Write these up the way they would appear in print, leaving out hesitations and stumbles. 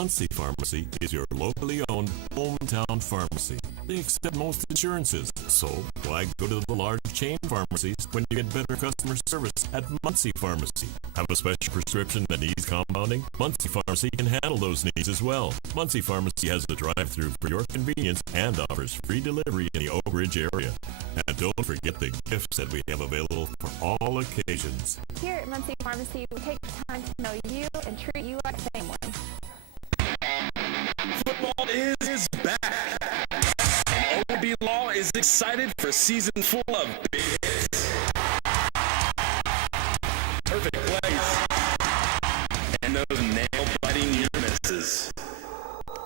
Muncie Pharmacy is your locally owned hometown pharmacy. They accept most insurances, so why go to the large chain pharmacies when you get better customer service at Muncie Pharmacy? Have a special prescription that needs compounding? Muncie Pharmacy can handle those needs as well. Muncie Pharmacy has a drive-through for your convenience and offers free delivery in the Oak Ridge area. And don't forget the gifts that we have available for all occasions. Here at Muncie Pharmacy, we take the time to know you and treat you like family. Football is back. And OB Law is excited for a season full of big hits, perfect plays, and those nail-biting near misses.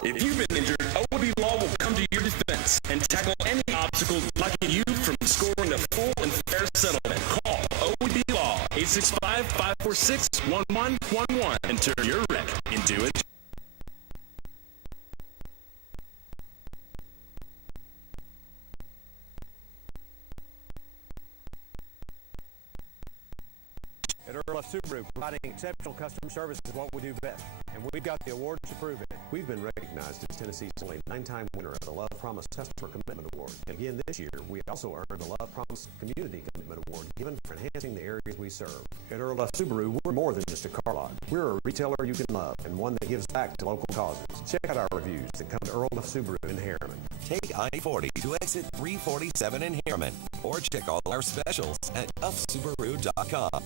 If you've been injured, OB Law will come to your defense and tackle any obstacle blocking you from scoring a full and fair settlement. Call OB Law 865-546-1111 and turn your wreck into a At Earl F. Subaru, providing exceptional customer service is what we do best, and we've got the awards to prove it. We've been recognized as Tennessee's only 9-time winner of the Love Promise Customer Commitment Award. And again this year, we also earned the Love Promise Community Commitment Award, given for enhancing the areas we serve. At Earl F. Subaru, we're more than just a car lot. We're a retailer you can love and one that gives back to local causes. Check out our reviews and come to Earl F. Subaru in Harriman. Take I-40 to exit 347 in Harriman, or check all our specials at upsubaru.com.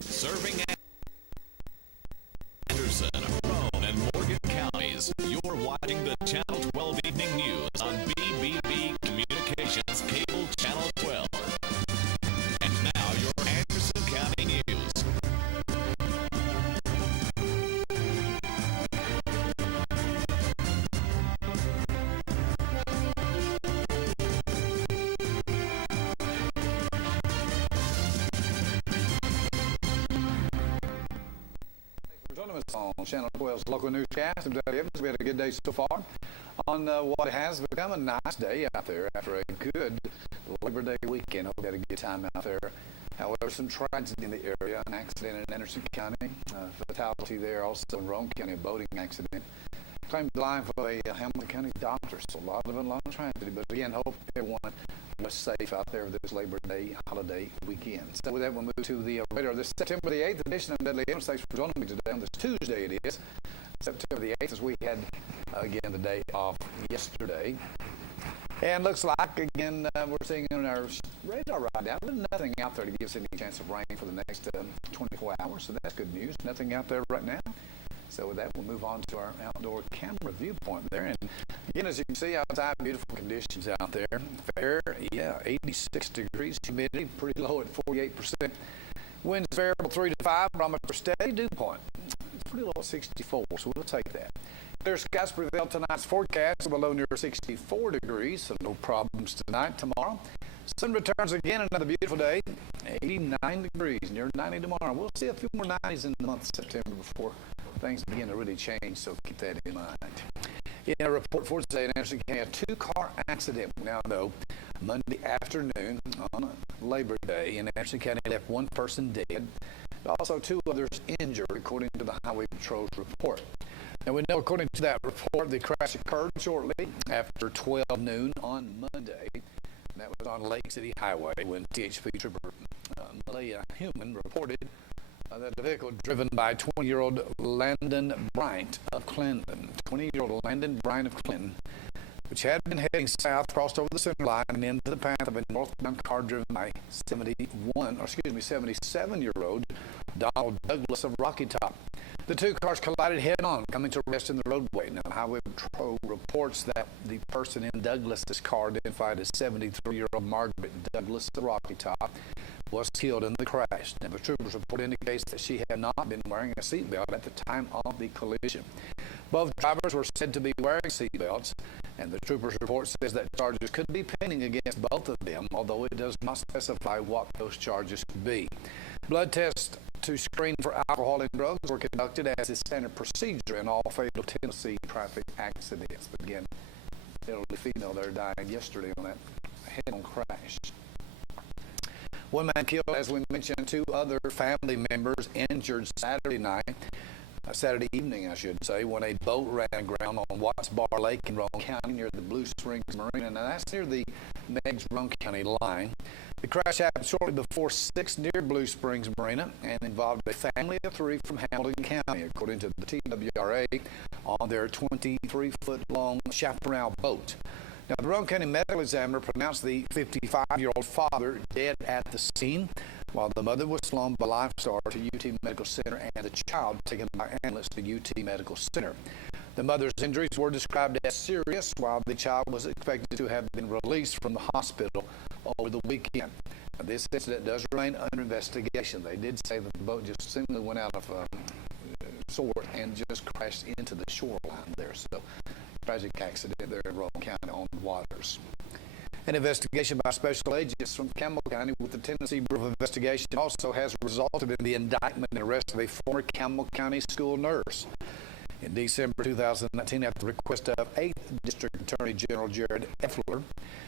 Serving Anderson, Roane, and Morgan counties. You're watching the Channel 12 Evening News on BBB Communications Cable Channel 12. And now your Anderson County News. Joining us on Channel 12's local newscast. I'm Dudley Evans. We had a good day so far on what has become a nice day out there after a good Labor Day weekend. Hope we had a good time out there. However, some tragedy in the area, an accident in Anderson County, fatality there also in Roane County, a boating accident. Claimed the life of a Hamilton County doctor, so a lot of tragedy. But again, hope everyone was safe out there this Labor Day holiday weekend. So with that, we'll move to the radar. This September the 8th edition of Dudley Evans. Thanks for joining me today on this Tuesday. It is September the 8th, as we had again the day off yesterday. And looks like again we're seeing on our radar right now, but nothing out there to give us any chance of rain for the next 24 hours. So that's good news. Nothing out there right now. So with that, we'll move on to our outdoor camera viewpoint there. And again, as you can see outside, beautiful conditions out there. Fair, 86 degrees. Humidity pretty low at 48%. Winds variable 3 to 5. Barometer steady. Dew point pretty low at 64, so we'll take that. Clear skies prevail tonight's forecast of a low near 64 degrees, so no problems tonight. Tomorrow, sun returns again, another beautiful day. 89 degrees, near 90 tomorrow. We'll see a few more 90s in the month of September before things begin to really change, so keep that in mind. In a report for today in Anderson County, a 2-car accident. Now, though, Monday afternoon on Labor Day in Anderson County left one person dead, also 2 others injured, according to the Highway Patrol's report. Now, we know, according to that report, the crash occurred shortly after 12 noon on Monday. That was on Lake City Highway when THP Trooper Malaya Human reported that the vehicle driven by 20-year-old Landon Bryant of Clinton, 20-year-old Landon Bryant of Clinton, which had been heading south, crossed over the center line and into the path of a northbound car driven by 77-year-old Donald Douglas of Rocky Top. The 2 cars collided head-on, coming to rest in the roadway. Now, Highway Patrol reports that the person in Douglas's car, identified as 73-year-old Margaret Douglas of Rocky Top, was killed in the crash. Now, the trooper's report indicates that she had not been wearing a seatbelt at the time of the collision. Both drivers were said to be wearing seatbelts, and the trooper's report says that charges could be pending against both of them, although it does not specify what those charges could be. Blood tests to screen for alcohol and drugs were conducted as is standard procedure in all fatal Tennessee traffic accidents. But again, elderly female there died yesterday on that head-on crash. One man killed, as we mentioned, 2 other family members injured Saturday evening, I should say, when a boat ran aground on Watts Bar Lake in Roane County near the Blue Springs Marina. Now, that's near the Meigs-Roane County line. The crash happened shortly before 6 near Blue Springs Marina and involved a family of 3 from Hamilton County, according to the TWRA, on their 23-foot-long chaparral boat. Now, the Roane County medical examiner pronounced the 55-year-old father dead at the scene, while the mother was flown by Lifestar to UT Medical Center and the child taken by ambulance to UT Medical Center. The mother's injuries were described as serious, while the child was expected to have been released from the hospital over the weekend. Now, this incident does remain under investigation. They did say that the boat just seemingly went out of sort and just crashed into the shoreline there. So, tragic accident there in Roane County on the waters. An investigation by special agents from Campbell County with the Tennessee Bureau of Investigation also has resulted in the indictment and arrest of a former Campbell County school nurse. In December 2019, at the request of 8th District Attorney General Jared Effler,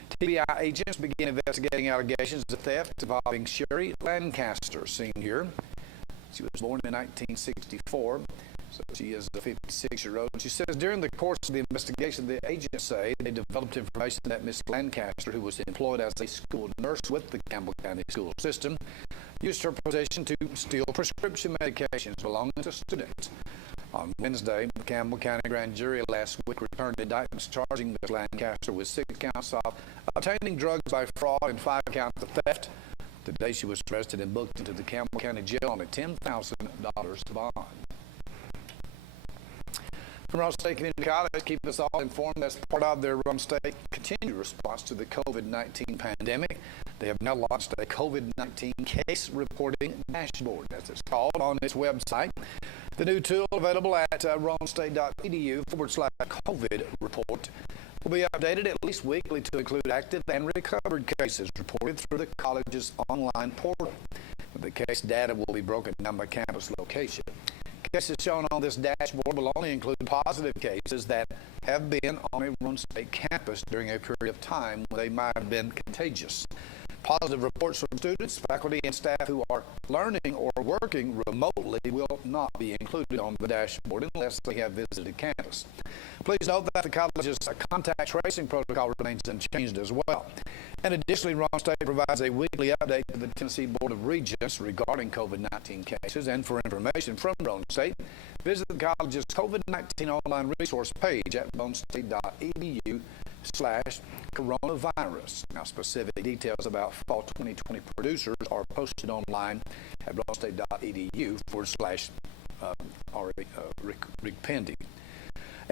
TBI agents began investigating allegations of theft involving Sherry Lancaster, Sr. She was born in 1964. So she is a 56-year-old. She says during the course of the investigation, the agents say they developed information that Miss Lancaster, who was employed as a school nurse with the Campbell County school system, used her position to steal prescription medications belonging to students. On Wednesday, the Campbell County grand jury last week returned indictments charging Miss Lancaster with 6 counts of obtaining drugs by fraud and 5 counts of theft. Today, she was arrested and booked into the Campbell County jail on a $10,000 bond. From Roane State Community College, keep us all informed as part of their Roane State continued response to the COVID-19 pandemic. They have now launched a COVID-19 case reporting dashboard, as it's called, on its website. The new tool available at roanstate.edu/COVID report will be updated at least weekly to include active and recovered cases reported through the college's online portal. The case data will be broken down by campus location. Cases shown on this dashboard will only include positive cases that have been on a Roane State campus during a period of time when they might have been contagious. Positive reports from students, faculty, and staff who are learning or working remotely will not be included on the dashboard unless they have visited campus. Please note that the college's contact tracing protocol remains unchanged as well. And additionally, Roane State provides a weekly update to the Tennessee Board of Regents regarding COVID-19 cases. And for information from Roane State, visit the college's COVID-19 online resource page at roanstate.edu/coronavirus. Now, specific details about fall 2020 producers are posted online at roanstate.edu/pending.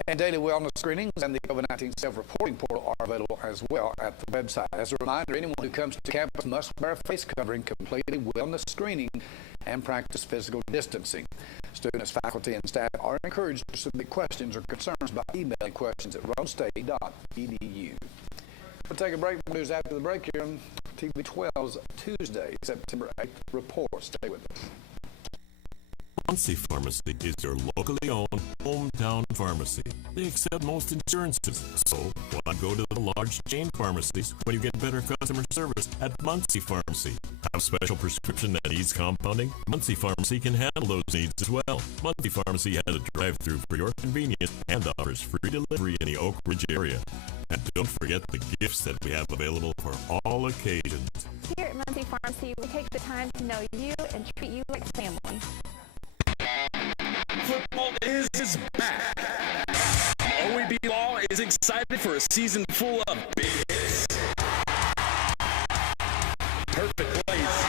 And daily wellness screenings and the COVID-19 self-reporting portal are available as well at the website. As a reminder, anyone who comes to campus must wear a face covering, complete a wellness screening, and practice physical distancing. Students, faculty, and staff are encouraged to submit questions or concerns by emailing questions at roanstate.edu. We'll take a break for news after the break here on TV 12's Tuesday, September 8th report. Stay with us. Muncie Pharmacy is your locally owned hometown pharmacy. They accept most insurances, so why go to the large chain pharmacies when you get better customer service at Muncie Pharmacy? Have special prescription that needs compounding? Muncie Pharmacy can handle those needs as well. Muncie Pharmacy has a drive-through for your convenience and offers free delivery in the Oak Ridge area. And don't forget the gifts that we have available for all occasions. Here at Muncie Pharmacy, we take the time to know you and treat you like family. Football is back. OEB Law is excited for a season full of big hits, perfect plays,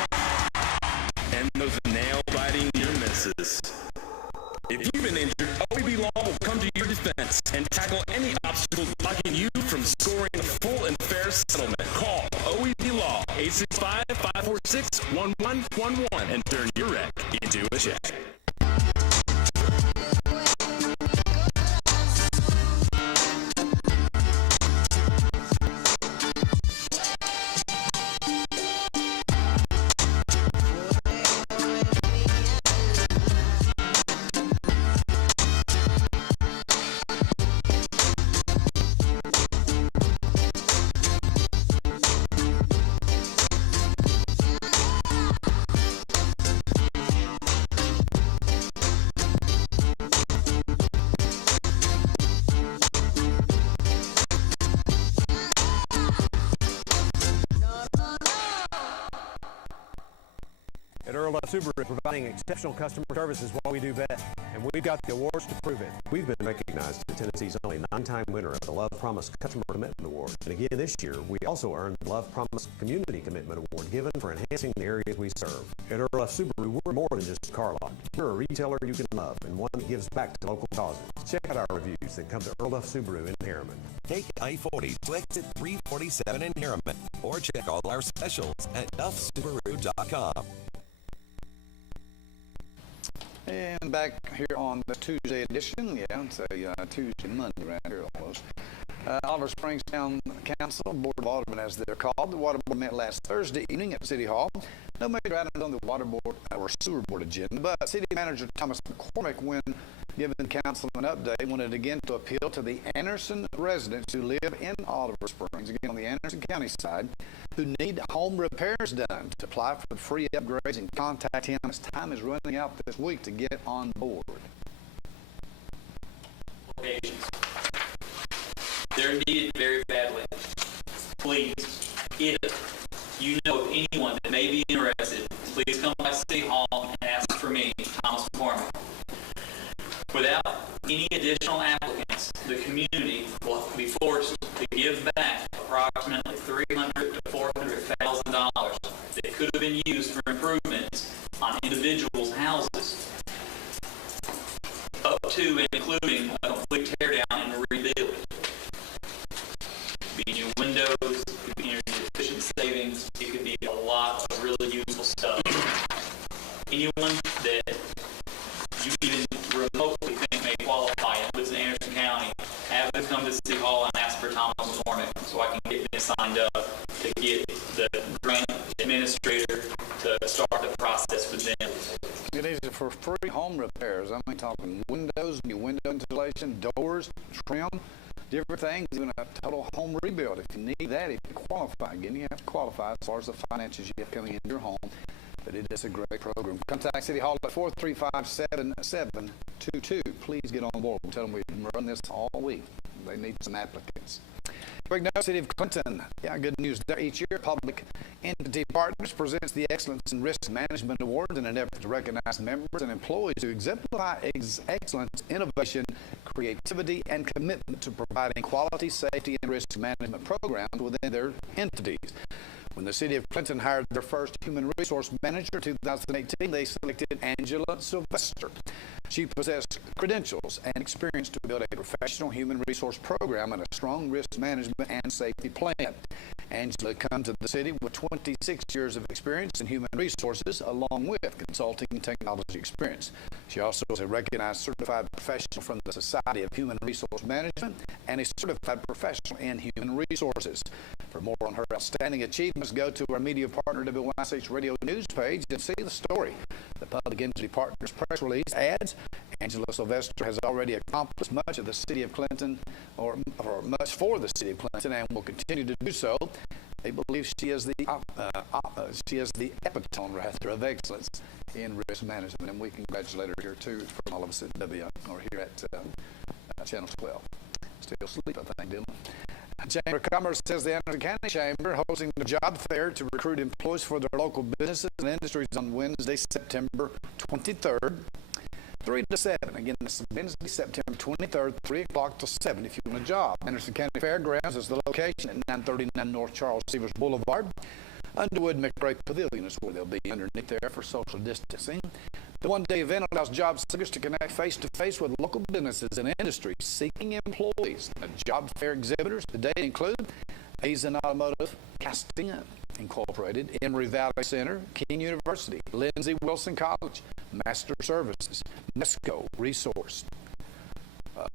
and those nail-biting near misses. If you've been injured, OEB Law will come to your defense and tackle any obstacle blocking you from scoring a full and fair settlement. Call OEB Law 865-546-1111 and turn your wreck into a check. Earl of Subaru, providing exceptional customer service is what we do best, and we've got the awards to prove it. We've been recognized as Tennessee's only 9-time winner of the Love Promise Customer Commitment Award. And again this year, we also earned the Love Promise Community Commitment Award, given for enhancing the areas we serve. At Earl of Subaru, we're more than just a car lot. We're a retailer you can love and one that gives back to local causes. Check out our reviews and come to Earl of Subaru in Harriman. Take I-40 to exit 347 in Harriman, or check all our specials at duffsubaru.com. And back here on the Tuesday edition, it's a Tuesday, Monday around here almost. Oliver Springs Town Council, Board of Aldermen as they're called. The Water Board met last Thursday evening at City Hall. No major items on the Water Board or Sewer Board agenda, but City Manager Thomas McCormick, when giving the council an update, wanted again to appeal to the Anderson residents who live in Oliver Springs, again on the Anderson County side, who need home repairs done. To apply for the free upgrades and contact him as time is running out this week to get on board. Locations. They're needed very badly. Please, if you know of anyone that may be interested, please come by City Hall and ask for me, Thomas McCormick. Without any additional applicants, the community will be forced to give back approximately $300,000 to $400,000 that could have been used for improvements on individuals' houses, up to and including a complete teardown and rebuild. Could be new windows, could be energy efficient savings, it could be a lot of really useful stuff. Anyone that you even remotely think may qualify and lives in Anderson County, have them come to City Hall and ask for Thomas McCormick so I can get them signed up to get the grant administrator to start the process with them. It is for free home repairs. I'm talking windows, new window installation, doors, trim, different things, even a total home rebuild. If you need that, if you qualify, again, you have to qualify as far as the finances you have coming into your home. But it is a great program. Contact City Hall at 435-7722. Please get on board. We'll tell them we run this all week. They need some applicants. Quick note, City of Clinton. Good news there. Each year, Public Entity Partners presents the Excellence in Risk Management Awards in an effort to recognize members and employees who exemplify excellence, innovation, creativity, and commitment to providing quality, safety, and risk management programs within their entities. When the City of Clinton hired their first human resource manager in 2018, they selected Angela Sylvester. She possessed credentials and experience to build a professional human resource program and a strong risk management and safety plan. Angela comes to the city with 26 years of experience in human resources, along with consulting and technology experience. She also is a recognized certified professional from the Society of Human Resource Management and a certified professional in human resources. For more on her outstanding achievements, go to our media partner WYCH Radio News page and see the story. The Public Entity Partners press release adds, Angela Sylvester has already accomplished much of the City of Clinton, or much for the City of Clinton, and will continue to do so. They believe she is the epitome, rather, of excellence in risk management, and we congratulate her here too from all of us at here at Channel 12. Still asleep, I think, Dylan. Chamber of Commerce says the Anderson County Chamber hosting the job fair to recruit employees for their local businesses and industries on Wednesday, September 23rd, 3 to 7. Again, this is Wednesday, September 23rd, 3 o'clock to 7 if you want a job. Anderson County Fairgrounds is the location at 939 North Charles Stevens Boulevard. Underwood McRae Pavilion is where they'll be underneath there for social distancing. The one-day event allows job seekers to connect face-to-face with local businesses and industries seeking employees. The job fair exhibitors today include Hazen Automotive Casting Incorporated, Emory Valley Center, King University, Lindsey Wilson College, Master Services, Mesco Resource,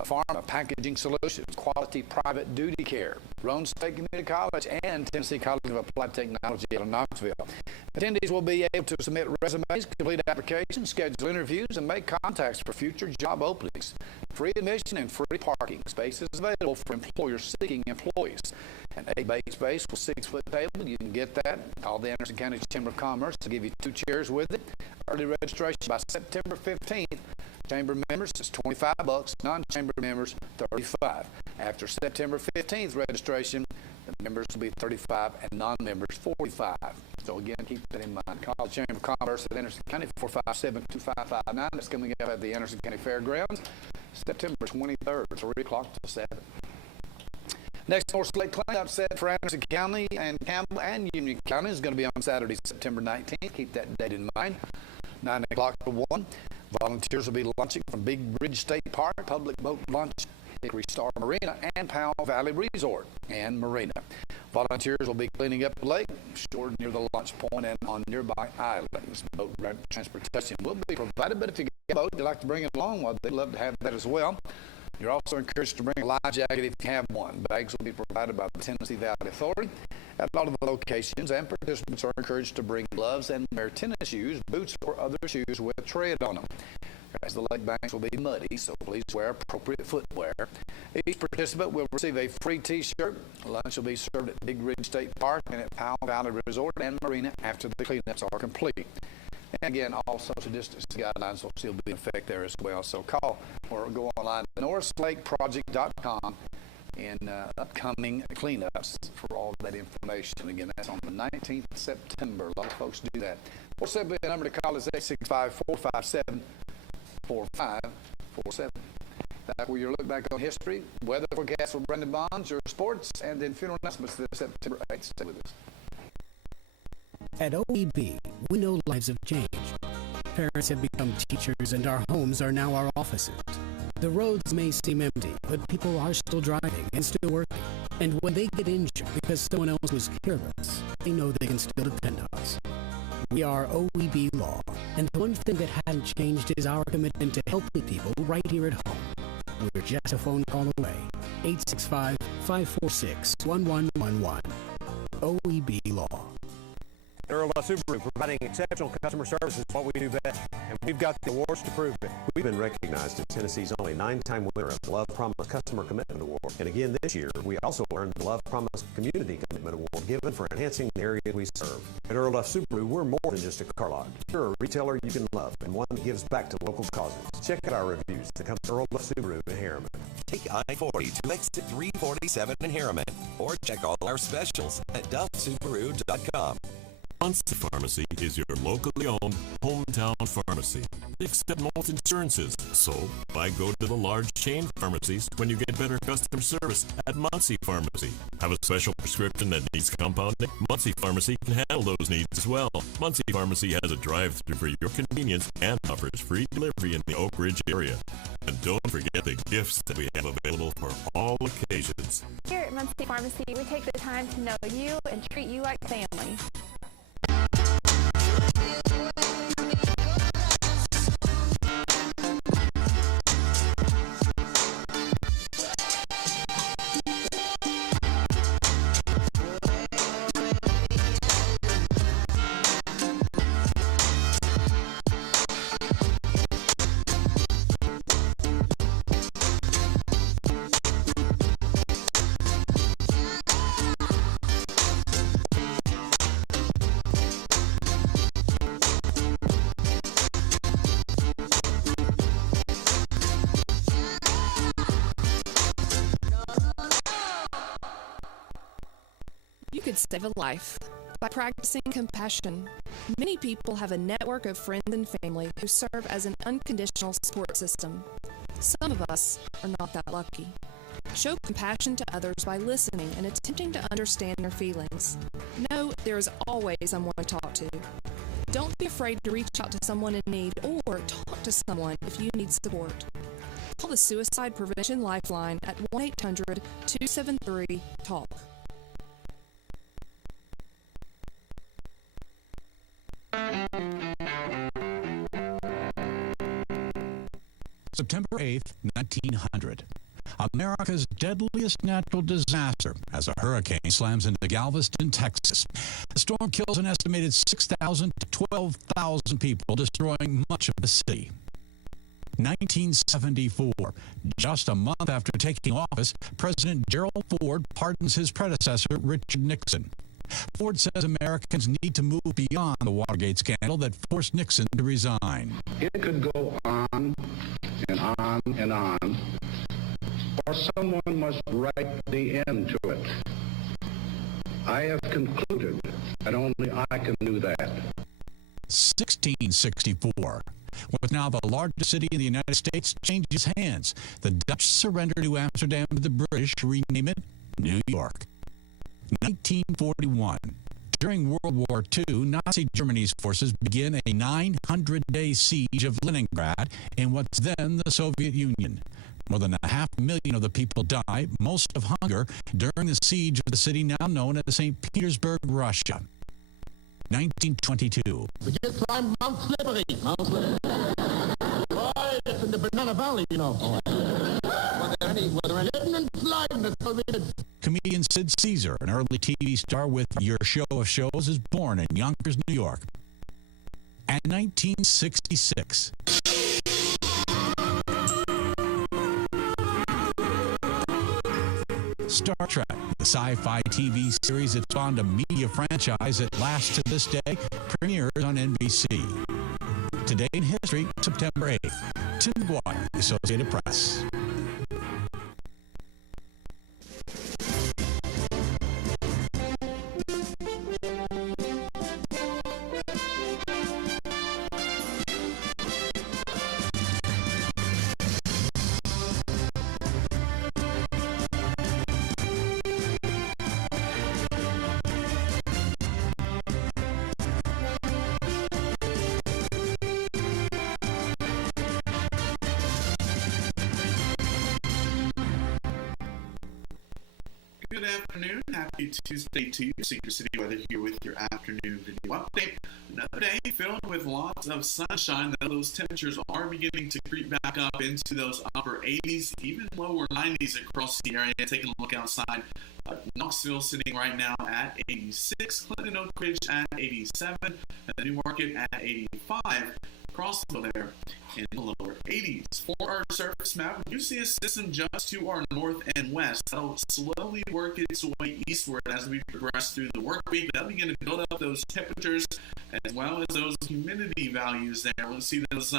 Pharma Packaging Solutions, Quality Private Duty Care, Roane State Community College, and Tennessee College of Applied Technology out of Knoxville. Attendees will be able to submit resumes, complete applications, schedule interviews, and make contacts for future job openings. Free admission and free parking spaces available for employers seeking employees. An 8-bay space with 6-foot table. You can get that. Call the Anderson County Chamber of Commerce to give you 2 chairs with it. Early registration by September 15th. Chamber members is $25, non-chamber members $35. After September 15th registration, the members will be $35 and non-members $45. So again, keep that in mind. Call the Chamber of Commerce at Anderson County 457-2559. It's coming up at the Anderson County Fairgrounds, September 23rd, 3 o'clock to 7. Next North Lake cleanup set for Anderson County and Campbell and Union County is going to be on Saturday, September 19th. Keep that date in mind. 9 o'clock to 1. Volunteers will be launching from Big Ridge State Park, public boat launch, Hickory Star Marina, and Powell Valley Resort and Marina. Volunteers will be cleaning up the lake, shore near the launch point and on nearby islands. Boat transportation will be provided, but if you get a boat, you'd like to bring it along, well, they'd love to have that as well. You're also encouraged to bring a life jacket if you have one. Bags will be provided by the Tennessee Valley Authority at a lot of the locations, and participants are encouraged to bring gloves and wear tennis shoes, boots, or other shoes with tread on them. As the lake banks will be muddy, so please wear appropriate footwear. Each participant will receive a free T-shirt. Lunch will be served at Big Ridge State Park and at Powell Valley Resort and Marina after the cleanups are complete. And again, all social distancing guidelines will still be in effect there as well. So call or go online to norrislakeproject.com in upcoming cleanups for all that information. Again, that's on the 19th of September. A lot of folks do that. Or simply the number to call is 865-457-4547. Back where you look back on history, weather forecast with Brendan Bonds, your sports, and then funeral announcements this September 8th. Stay with us. At OEB, we know lives have changed. Parents have become teachers, and our homes are now our offices. The roads may seem empty, but people are still driving and still working. And when they get injured because someone else was careless, they know they can still depend on us. We are OEB Law, and the one thing that hasn't changed is our commitment to helping people right here at home. We're just a phone call away. 865-546-1111. OEB Law. Earl Subaru, providing exceptional customer service is what we do best, and we've got the awards to prove it. We've been recognized as Tennessee's only 9-time winner of the Love Promise Customer Commitment Award. And again this year, we also earned the Love Promise Community Commitment Award given for enhancing the area we serve. At Earl Subaru, we're more than just a car lot. We're a retailer you can love and one that gives back to local causes. Check out our reviews to come to Earl Subaru in Harriman. Take I-40 to exit 347 in Harriman, or check all our specials at duffsubaru.com. Muncie Pharmacy is your locally owned hometown pharmacy. They accept most insurances, so why go to the large chain pharmacies when you get better customer service at Muncie Pharmacy? Have a special prescription that needs compounding? Muncie Pharmacy can handle those needs as well. Muncie Pharmacy has a drive-thru for your convenience and offers free delivery in the Oak Ridge area. And don't forget the gifts that we have available for all occasions. Here at Muncie Pharmacy, we take the time to know you and treat you like family. Could save a life by practicing compassion. Many people have a network of friends and family who serve as an unconditional support system. Some of us are not that lucky. Show compassion to others by listening and attempting to understand their feelings. Know there is always someone to talk to. Don't be afraid to reach out to someone in need or talk to someone if you need support. Call the Suicide Prevention Lifeline at 1-800-273-TALK. September 8th, 1900. America's deadliest natural disaster as a hurricane slams into Galveston, Texas. The storm kills an estimated 6,000 to 12,000 people, destroying much of the city. 1974. Just a month after taking office, President Gerald Ford pardons his predecessor, Richard Nixon. Ford says Americans need to move beyond the Watergate scandal that forced Nixon to resign. It could go on and on and on, or someone must write the end to it. I have concluded that only I can do that. 1664. What was now the largest city in the United States changes hands. The Dutch surrender to Amsterdam, the British rename it New York. 1941. During World War II, Nazi Germany's forces begin a 900-day siege of Leningrad in what's then the Soviet Union. More than 500,000 of the people die, most of hunger, during the siege of the city now known as St. Petersburg, Russia. 1922. We just climbed Mount Slippery. Boy, it's in the Banana Valley, you know. Comedian Sid Caesar, an early TV star with Your Show of Shows, is born in Yonkers, New York. And 1966. Star Trek, the sci-fi TV series that spawned a media franchise that lasts to this day, premieres on NBC. Today in History, September 8th. Tim McGuire, Associated Press. Good afternoon. Happy Tuesday to you. Secret City Weather here with your afternoon video update. Another day filled with lots of sunshine, though those temperatures are beginning to creep back up into those upper 80s, even lower 90s across the area. Taking a look outside, Knoxville sitting right now at 86, Clinton Oak Ridge at 87, and the New Market at 85. Crossville there in the lower 80s. For our surface map, we do see a system just to our north and west. That'll slowly work its way eastward as we progress through the work week. That'll begin to build up those temperatures as well as those humidity values there. We'll see those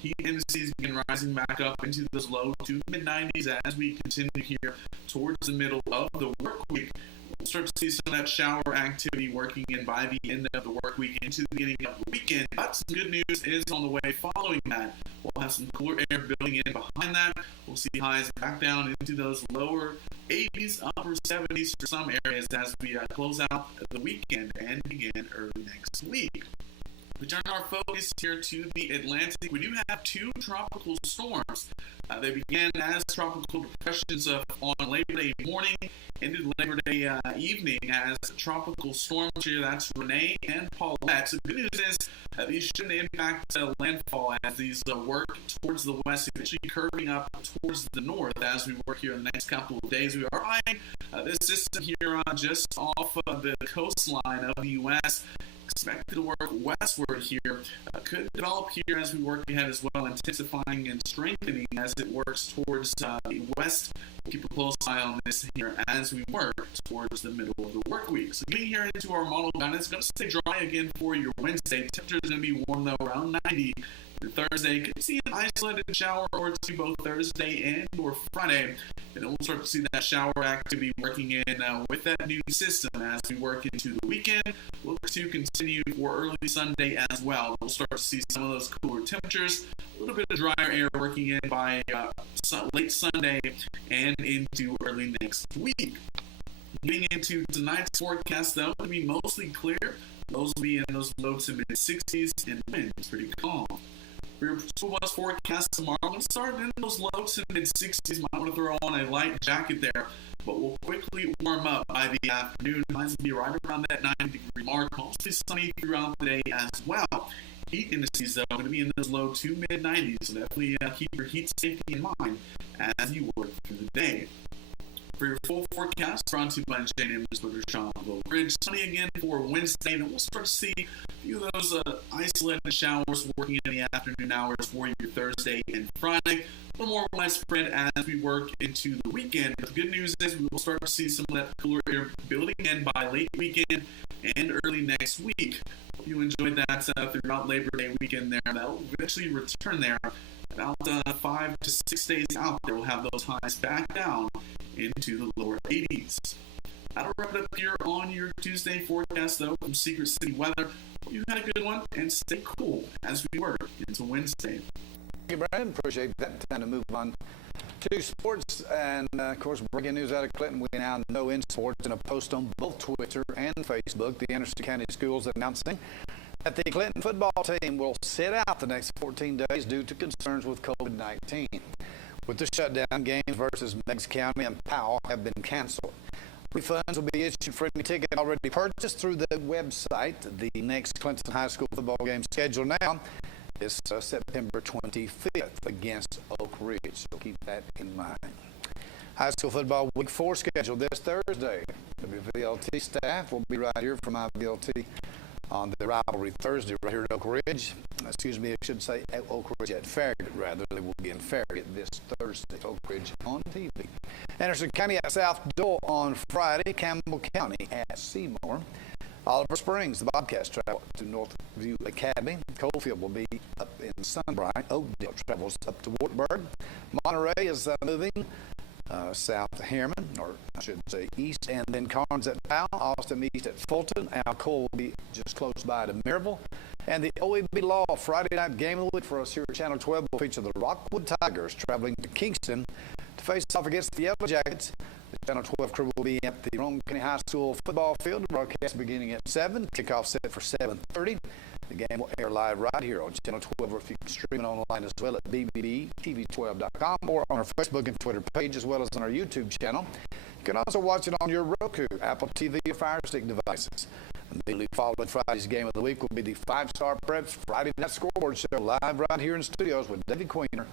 heat indices begin rising back up into those low to mid-90s as we continue here towards the middle of the work week. We'll start to see some of that shower activity working in by the end of the work week into the beginning of the weekend. But some good news is on the way following that. We'll have some cooler air building in behind that. We'll see highs back down into those lower 80s, upper 70s for some areas as we close out the weekend and begin early next week. We turn our focus here to the Atlantic. We do have two tropical storms. They began as tropical depressions on Labor Day morning, ended Labor Day evening as tropical storms here. That's Renee and Paulette. So the good news is these shouldn't impact landfall as these work towards the west, eventually curving up towards the north as we work here in the next couple of days. We are eyeing this system here just off of the coastline of the U.S., expected to work westward here, could develop here as we work ahead as well, intensifying and strengthening as it works towards the west. Keep a close eye on this here as we work towards the middle of the work week. So getting here into our model guidance, going to stay dry again for your Wednesday. Temperature is going to be warm though, around 90. Thursday, could see an isolated shower or two both Thursday and or Friday. And then we'll start to see that shower activity working in with that new system as we work into the weekend. Look to continue for early Sunday as well. We'll start to see some of those cooler temperatures, a little bit of drier air working in by late Sunday and into early next week. Getting into tonight's forecast, though, will be mostly clear. Those will be in those low to mid 60s and winds pretty calm. For your school bus forecast tomorrow, I'm going to start in those low to mid 60s. Might want to throw on a light jacket there, but we'll quickly warm up by the afternoon. Highs will be right around that 90-degree mark. Mostly sunny throughout the day as well. Heat indices, though, are going to be in those low to mid 90s, so definitely keep your heat safety in mind as you work through the day. For your full forecast, brought to you by Jane Evans Booker Shop Low Ridge. Sunny again for Wednesday, then we'll start to see a few of those isolated showers working in the afternoon hours for your Thursday and Friday. A little more widespread as we work into the weekend. But the good news is we will start to see some of that cooler air building in by late weekend and early next week. Hope you enjoyed that throughout Labor Day weekend there. That will eventually return there about 5 to 6 days out there. We'll have those highs back down into the lower 80s. That'll wrap it up here on your Tuesday forecast, though, from Secret City Weather. Hope you had a good one, and stay cool as we work into Wednesday. Thank you, Brandon. Appreciate that. Time to move on to sports. And, of course, breaking news out of Clinton. We now know in sports in a post on both Twitter and Facebook, the Anderson County Schools announcing that the Clinton football team will sit out the next 14 days due to concerns with COVID-19. With the shutdown, games versus Meigs County and Powell have been canceled. Refunds will be issued for any ticket already purchased through the website. The next Clinton High School football game scheduled now is September 25th against Oak Ridge, so keep that in mind. High school football week 4 scheduled this Thursday. WVLT staff will be right here from IVLT on the rivalry Thursday right here at Oak Ridge. Excuse me, I should say at Oak Ridge at Farragut, rather. They will be in Farragut this Thursday. Oak Ridge on TV. Anderson County at South Dole on Friday. Campbell County at Seymour. Oliver Springs, the Bobcats travel to Northview Academy. Coalfield will be up in Sunbright. Oakdale travels up to Wartburg. Monterey is moving south to Harriman, or I should say east, and then Carnes at Powell, Austin east at Fulton. Alcoa will be just close by to Maryville. And the OEB Law Friday night game of the week for us here at Channel 12 will feature the Rockwood Tigers traveling to Kingston to face off against the Yellow Jackets. The Channel 12 crew will be at the Rome County High School football field. The broadcast beginning at 7. Kickoff set for 7:30. The game will air live right here on Channel 12, or if you can stream it online as well at bbbtv12.com or on our Facebook and Twitter page, as well as on our YouTube channel. You can also watch it on your Roku, Apple TV, or Fire Stick devices. Immediately following Friday's game of the week will be the 5-Star Preps Friday Night Scoreboard Show live right here in studios with David Queener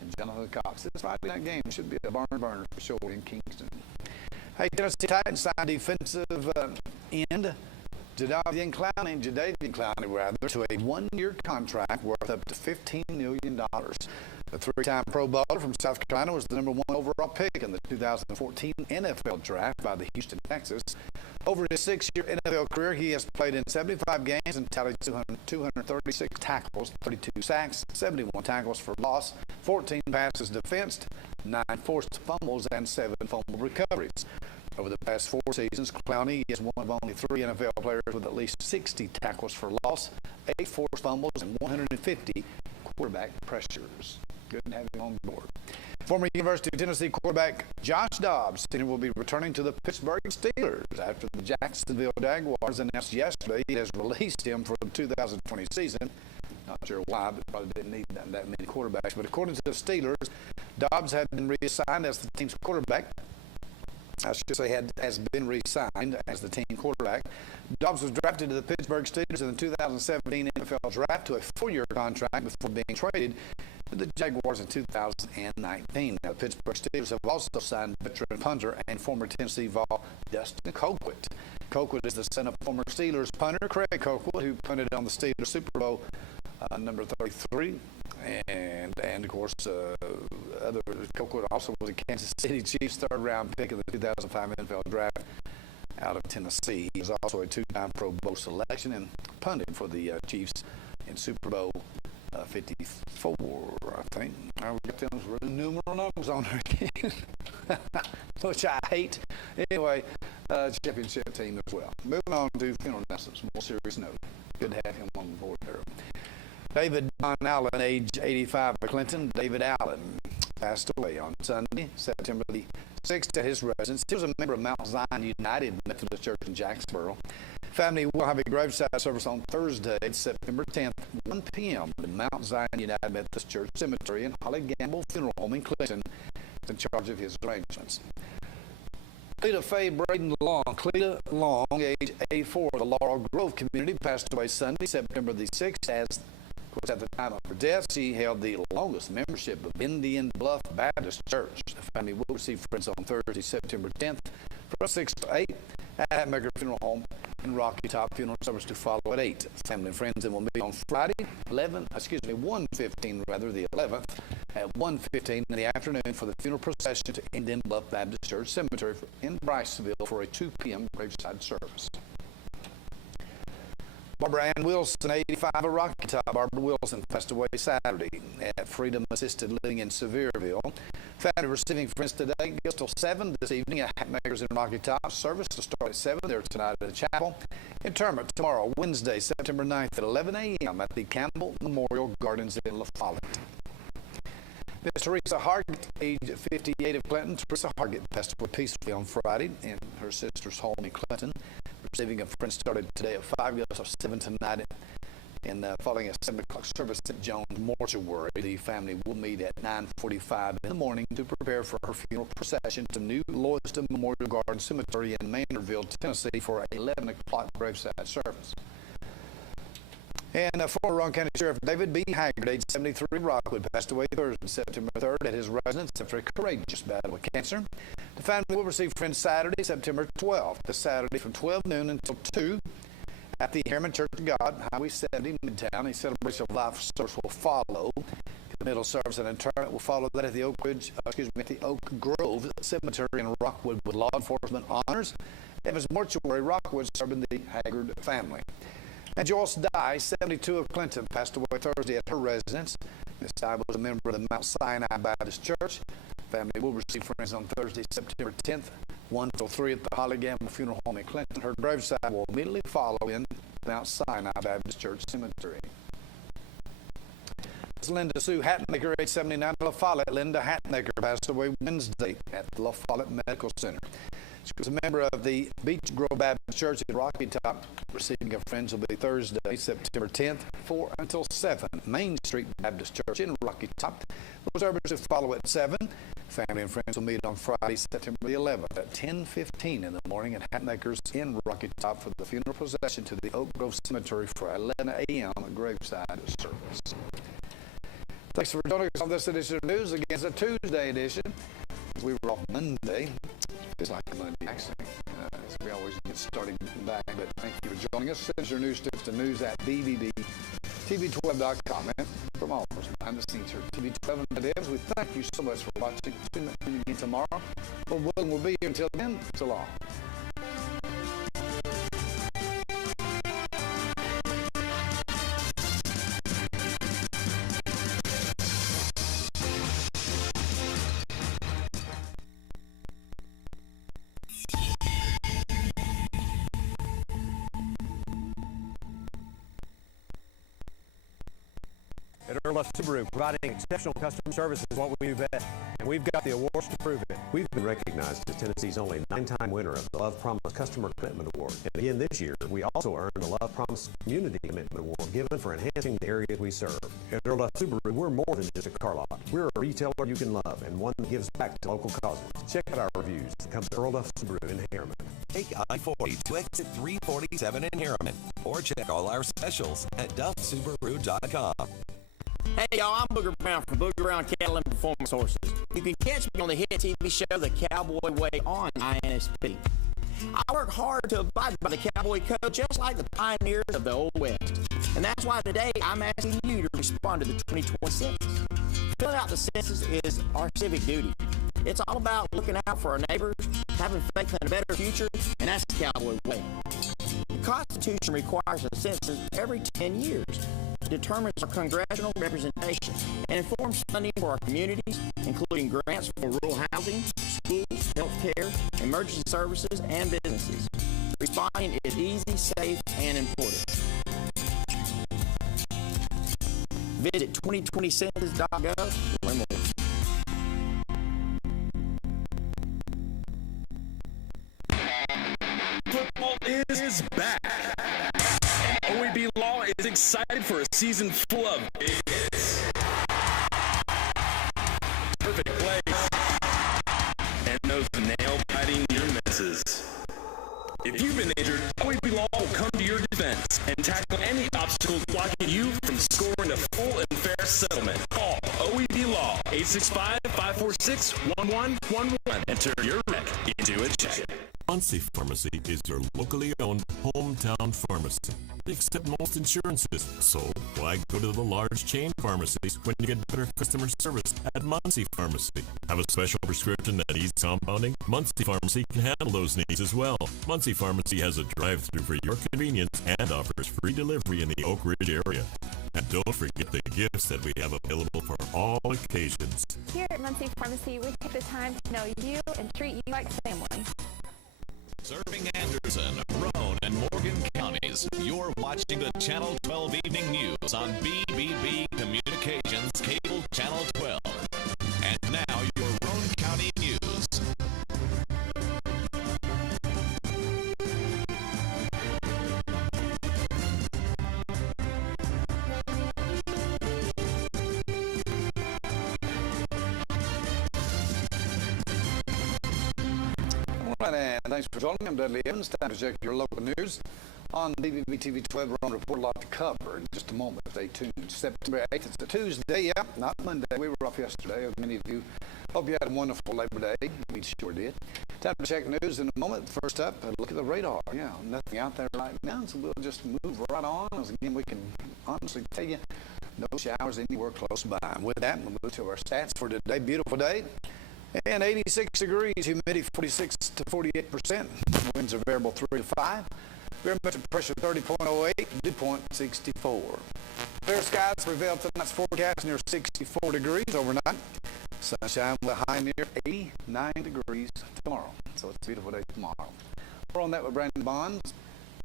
and Jonathan Cox. This Friday night game should be a barn burner for sure in Kingston. Hey, Tennessee Titans signed defensive end Jadavian Clowney, to a 1-year contract worth up to $15 million. The 3-time Pro Bowler from South Carolina was the number 1 overall pick in the 2014 NFL Draft by the Houston Texans. Over his 6-year NFL career, he has played in 75 games and tallied 236 tackles, 32 sacks, 71 tackles for loss, 14 passes defensed, 9 forced fumbles, and 7 fumble recoveries. Over the past 4 seasons, Clowney is one of only 3 NFL players with at least 60 tackles for loss, 8 forced fumbles, and 150 quarterback pressures. Good to have him on board. Former University of Tennessee quarterback Josh Dobbs will be returning to the Pittsburgh Steelers after the Jacksonville Jaguars announced yesterday it has released him for the 2020 season. Not sure why, but probably didn't need that many quarterbacks. But according to the Steelers, Dobbs had been reassigned as the team's quarterback. I should say has been re-signed as the team quarterback. Dobbs was drafted to the Pittsburgh Steelers in the 2017 NFL Draft to a 4-year contract before being traded to the Jaguars in 2019. Now, the Pittsburgh Steelers have also signed veteran punter and former Tennessee Vol Dustin Colquitt. Colquitt is the son of former Steelers punter Craig Colquitt, who punted on the Steelers Super Bowl number 33. And of course, Colquitt also was a Kansas City Chiefs 3rd-round pick in the 2005 NFL Draft out of Tennessee. He was also a 2-time Pro Bowl selection and punted for the Chiefs in Super Bowl 54, I think. We got those numeral numbers on there again, which I hate. Anyway, championship team as well. Moving on to funeral announcements, more serious note. Good to have him on board there. David Don Allen, age 85 of Clinton. David Allen passed away on Sunday, September the 6th at his residence. He was a member of Mount Zion United Methodist Church in Jacksboro. Family will have a graveside service on Thursday, September 10th, 1 p.m. at Mount Zion United Methodist Church Cemetery and Holly Gamble Funeral Home in Clinton, in charge of his arrangements. Cleta Faye Braden Long, Cleta Long, age 84 of the Laurel Grove community, passed away Sunday, September the 6th. At the time of her death, she held the longest membership of Indian Bluff Baptist Church. The family will receive friends on Thursday, September 10th, from 6 to 8 at Hatmaker Funeral Home and Rocky Top Funeral service to follow at 8. Family and friends will meet on Friday, 1:15 the 11th, at 1:15 in the afternoon for the funeral procession to Indian Bluff Baptist Church Cemetery in Briceville for a 2 p.m. graveside service. Barbara Ann Wilson, 85 of Rocky Top. Barbara Wilson passed away Saturday at Freedom Assisted Living in Sevierville. Family receiving friends today goes till 7 this evening at Hatmakers in Rocky Top. Service to start at 7 there tonight at the chapel. Interment tomorrow, Wednesday, September 9th at 11 a.m. at the Campbell Memorial Gardens in La Follette. Miss Teresa Hargett, age 58 of Clinton. Teresa Hargett passed away peacefully on Friday, and her sister's home in Clinton. Receiving a friend started today at 5, goes till 7 tonight. And following a 7 o'clock service at Jones Mortuary, the family will meet at 9:45 in the morning to prepare for her funeral procession to New Loyston Memorial Garden Cemetery in Maynardville, Tennessee for an 11 o'clock graveside service. And former Rowan County Sheriff David B. Haggard, age 73, Rockwood, passed away Thursday, September 3rd at his residence after a courageous battle with cancer. The family will receive friends Saturday, September 12th, this Saturday from 12 noon until 2 at the Harriman Church of God, Highway 70, Midtown. A celebration of life service will follow. The middle service and interment will follow that at the Oak Grove Cemetery in Rockwood with law enforcement honors. Evans Mortuary, Rockwood, serving the Haggard family. And Joyce Dye, 72 of Clinton, passed away Thursday at her residence. Miss Dye was a member of the Mount Sinai Baptist Church. Family will receive friends on Thursday, September 10th, 1 till 3 at the Holly Gamble Funeral Home in Clinton. Her graveside will immediately follow in Mount Sinai Baptist Church Cemetery. Miss Linda Sue Hatmaker, age 79, La Follette. Linda Hatmaker passed away Wednesday at the La Follette Medical Center. She was a member of the Beach Grove Baptist Church in Rocky Top. Receiving of friends will be Thursday, September 10th, 4 until 7. Main Street Baptist Church in Rocky Top. Those services follow at 7. Family and friends will meet on Friday, September the 11th at 10:15 in the morning at Hatmakers in Rocky Top for the funeral procession to the Oak Grove Cemetery for 11 a.m. graveside service. Thanks for joining us on this edition of news. Again, it's a Tuesday edition. We were off Monday. Feels like Monday, actually. As we always get started back. But thank you for joining us. Send your news tips to news@bbbtv12.com. And from all of us behind the scenes here at TV12 and Evans, we thank you so much for watching. Tune in again tomorrow. We'll be here until then. So long. At Earl F. Subaru, providing exceptional customer service is what we do best, and we've got the awards to prove it. We've been recognized as Tennessee's only 9-time winner of the Love Promise Customer Commitment Award. And again this year, we also earned the Love Promise Community Commitment Award, given for enhancing the areas we serve. At Earl F. Subaru, we're more than just a car lot. We're a retailer you can love, and one that gives back to local causes. Check out our reviews. Come to Earl F. Subaru in Harriman. Take I-40 to exit 347 in Harriman, or check all our specials at duffsubaru.com. Hey y'all, I'm Booger Brown from Booger Brown Cattle and Performance Horses. You can catch me on the hit TV show The Cowboy Way on INSP. I work hard to abide by the Cowboy Code just like the pioneers of the Old West. And that's why today I'm asking you to respond to the 2020 census. Filling out the census is our civic duty. It's all about looking out for our neighbors, having faith in a better future, and that's the Cowboy Way. The Constitution requires a census every 10 years. It determines our congressional representation and informs funding for our communities, including grants for rural housing, schools, health care, emergency services, and businesses. Responding is easy, safe, and important. Visit 2020census.gov to learn more. Football is back. And OEB Law is excited for a season full of big hits, perfect plays, and those nail-biting near misses. If you've been injured, OEB Law will come to your defense and tackle any obstacles blocking you from scoring a full and fair settlement. Call OEB Law, 865-546-1111, and turn your wreck into a check. Muncie Pharmacy is your locally owned hometown pharmacy. They accept most insurances, so why go to the large chain pharmacies when you get better customer service at Muncie Pharmacy? Have a special prescription that needs compounding? Muncie Pharmacy can handle those needs as well. Muncie Pharmacy has a drive-thru for your convenience and offers free delivery in the Oak Ridge area. And don't forget the gifts that we have available for all occasions. Here at Muncie Pharmacy, we take the time to know you and treat you like family. Serving Anderson, Roane, and Morgan counties, you're watching the Channel 12 Evening News on BBB Communications Cable Channel 12. And now your Roane County News. All right, and thanks for joining me. I'm Dudley Evans. Time to check your local news on BBB TV 12. We're on report a lot to cover in just a moment. Stay tuned. September 8th, it's a Tuesday, yeah, not Monday. We were off yesterday, as many of you. Hope you had a wonderful Labor Day. We sure did. Time to check news in a moment. First up, a look at the radar. Yeah, nothing out there right now, so we'll just move right on. As again, we can honestly tell you, no showers anywhere close by. And with that, we'll move to our stats for today. Beautiful day. And 86 degrees, humidity 46 to 48%. Winds are variable 3 to 5. Barometric pressure 30.08, dew point 64. Clear skies prevail tonight's forecast near 64 degrees overnight. Sunshine with a high near 89 degrees tomorrow. So it's a beautiful day tomorrow. More on that with Brandon Bonds.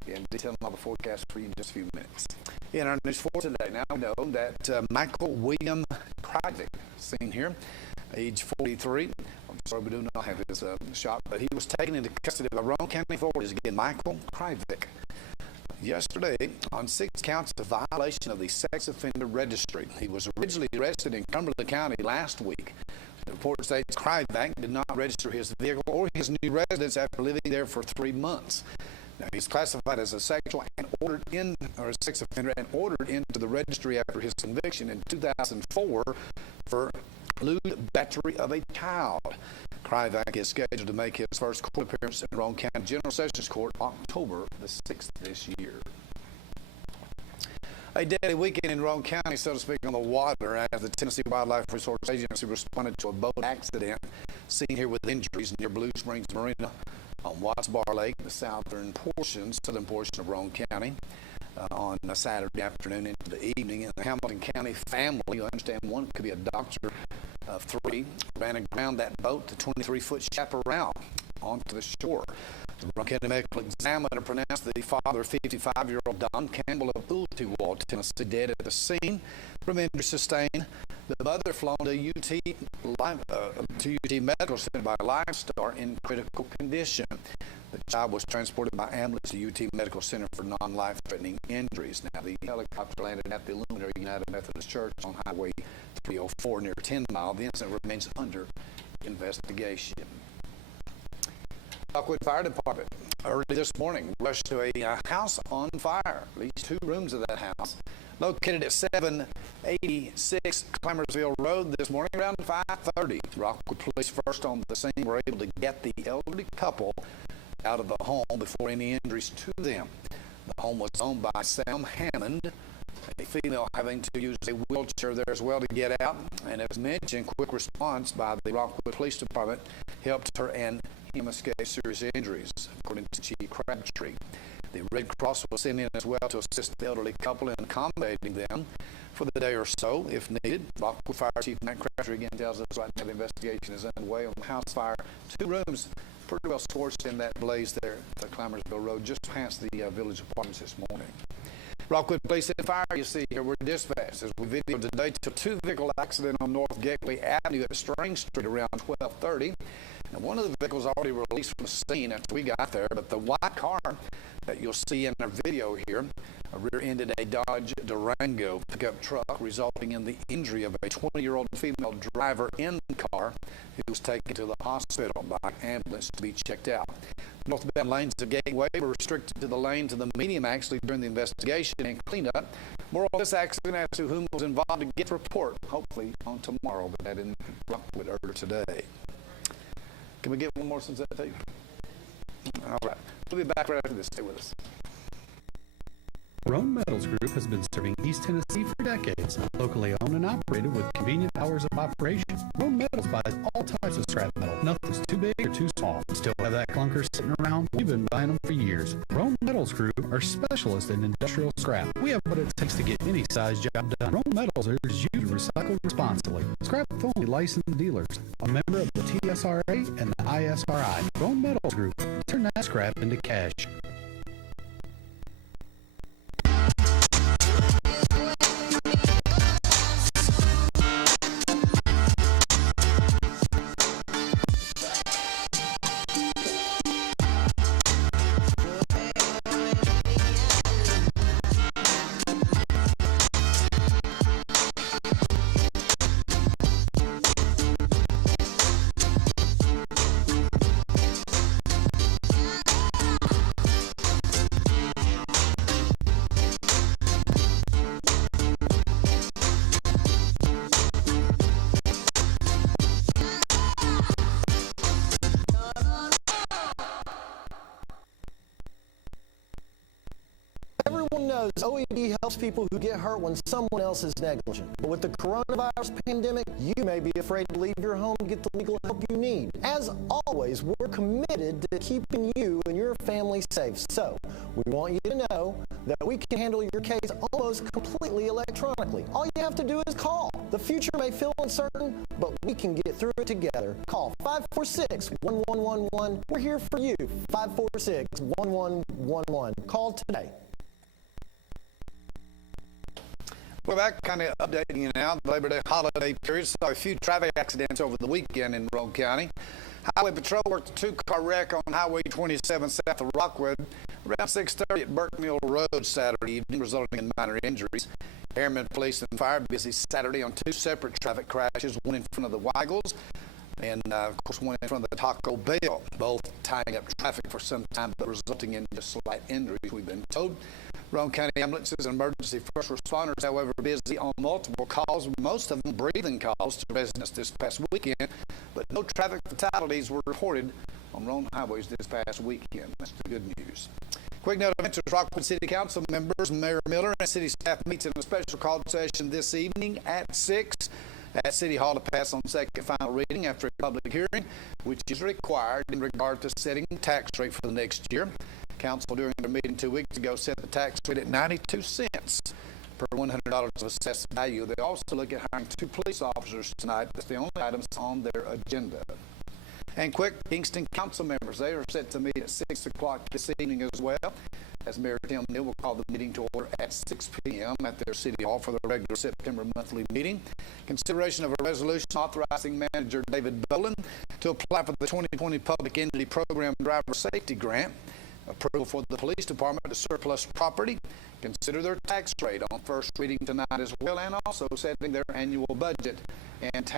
Again, detailing all the forecast for you in just a few minutes. In our news for today, now we know that Michael William Kreivik, seen here, age 43. I'm sorry we do not have his shot, but he was taken into custody by Roane County authorities. Again, Michael Kreivik. Yesterday, on 6 counts of violation of the sex offender registry. He was originally arrested in Cumberland County last week. The report states Kreivik did not register his vehicle or his new residence after living there for 3 months. Now, he's classified as a sexual and ordered in, or a sex offender, and ordered into the registry after his conviction in 2004 for lewd battery of a child. Kreivik is scheduled to make his first court appearance in Roane County General Sessions Court October the 6th this year. A deadly weekend in Roane County, so to speak, on the water as the Tennessee Wildlife Resource Agency responded to a boat accident seen here with injuries near Blue Springs Marina on Watts Bar Lake, the southern portion of Roane County. On a Saturday afternoon into the evening. In the Hamilton County family, you understand one could be a doctor of 3, ran aground that boat to 23-foot chaparral onto the shore. The Roane County medical examiner pronounced the father, 55-year-old Don Campbell of Ultiwall, Tennessee, dead at the scene from injuries sustained. The mother flown to UT Medical Center by Lifestar in critical condition. The child was transported by ambulance to UT Medical Center for non-life-threatening injuries. Now, the helicopter landed at the Luminary United Methodist Church on Highway 304 near 10 Mile. The incident remains under investigation. Rockwood Fire Department early this morning rushed to a house on fire. At least 2 rooms of that house, located at 786 Clemmersville Road this morning around 5:30. Rockwood police first on the scene were able to get the elderly couple out of the home before any injuries to them. The home was owned by Sam Hammond, a female having to use a wheelchair there as well to get out. And as mentioned, quick response by the Rockwood Police Department helped her and him escape serious injuries, according to Chief Crabtree. The Red Cross was sent in as well to assist the elderly couple in accommodating them for the day or so, if needed. Rockwood Fire Chief Matt Crabtree again tells us right now the investigation is underway on the house fire. 2 rooms pretty well scorched in that blaze there at the Clemmersville Road, just past the village apartments this morning. Rockwood Police and Fire, you see here, were dispatched as we videoed today to a 2-vehicle accident on North Gateway Avenue at Strange Street around 12:30. And one of the vehicles already released from the scene after we got there, but the white car that you'll see in our video here rear-ended a Dodge Durango pickup truck, resulting in the injury of a 20-year-old female driver in the car who was taken to the hospital by ambulance to be checked out. Northbound lanes of Gateway were restricted to the lane to the medium actually during the investigation and cleanup. More on this accident as to whom was involved to get the report, hopefully on tomorrow, but that in Rockwood earlier today. Can we get one more since that tape? All right. We'll be back right after this. Stay with us. Roan Metals Group has been serving East Tennessee for decades, locally owned and operated with convenient hours of operation. Roan Metals buys all types of scrap metal. Nothing's too big or too small. Still have that clunker sitting around? We've been buying them for years. Roan Metals Group are specialists in industrial scrap. We have what it takes to get any size job done. Roan Metals urges you to recycle responsibly. Scrap with only licensed dealers, a member of the TSRA and the ISRI. Roan Metals Group. Turn that scrap into cash. Everyone knows OEB helps people who get hurt when someone else is negligent. But with the coronavirus pandemic, you may be afraid to leave your home to get the legal help you need. As always, we're committed to keeping you and your family safe. So, we want you to know that we can handle your case almost completely electronically. All you have to do is call. The future may feel uncertain, but we can get through it together. Call 546-1111. We're here for you. 546-1111. Call today. We're back, kind of updating you now. The Labor Day holiday period saw a few traffic accidents over the weekend in Roan County. Highway Patrol worked a two-car wreck on Highway 27 south of Rockwood around 6:30 at Burke Mill Road Saturday evening, resulting in minor injuries. Airmen, police, and fire busy Saturday on two separate traffic crashes, one in front of the Weigels and, of course, one in front of the Taco Bell, both tying up traffic for some time but resulting in just slight injuries, we've been told. Roan County ambulances and emergency first responders, however, busy on multiple calls, most of them breathing calls to residents this past weekend, but no traffic fatalities were reported on Roan highways this past weekend. That's the good news. Quick note of interest, Rockwood City Council members, Mayor Miller and city staff meets in a special called session this evening at 6 at City Hall to pass on second final reading after a public hearing, which is required in regard to setting the tax rate for the next year. Council, during their meeting 2 weeks ago, set the tax rate at 92 cents per $100 of assessed value. They also look at hiring 2 police officers tonight. That's the only items on their agenda. And quick, Kingston Council members, they are set to meet at 6 o'clock this evening as well, as Mayor Tim Neal will call the meeting to order at 6 p.m. at their City Hall for the regular September monthly meeting. Consideration of a resolution authorizing Manager David Boland to apply for the 2020 Public Entity Program Driver Safety Grant. Approval for the police department to surplus property, consider their tax rate on first reading tonight as well, and also setting their annual budget and